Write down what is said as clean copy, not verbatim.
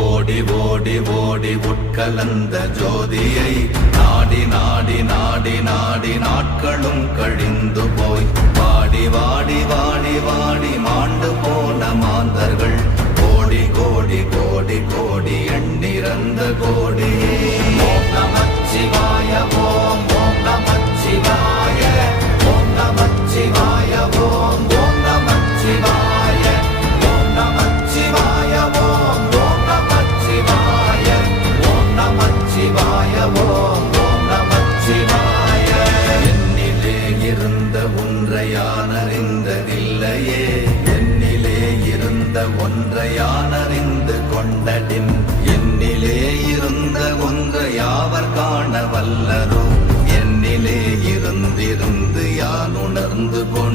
ஓடி ஓடி ஓடி உட்கலந்த ஜோதியை நாடி நாடி நாடி நாடி நாட்களும் கழிந்து போய் வாடி வாடி வாடி வாடி மாண்டு போன மாந்தர்கள் கோடி கோடி கோடி கோடி எண்ணிறந்த கோடியே. ஓம் நமச்சிவாய ஓம் ஓம் நமச்சிவாய ஓம் நமச்சிவாய ஓம் ஓம் நமச்சிவாய ஓம் நமச்சிவாய ஓம் ஓம் நமச்சிவாய ஓம் நமச்சிவாய ஓம் ஓம் நமச்சிவாய. என்னிலே இருந்த ஒன்றை யான் அறிந்ததில்லையே, என்னிலே இருந்த ஒன்றை யான் அறிந்து கொண்டடின், என்னிலே இருந்த ஒன்றை யாவர் காண வல்லரோ, என்னிலே இருந்திருந்து யான் உணர்ந்து கொண்டேன்.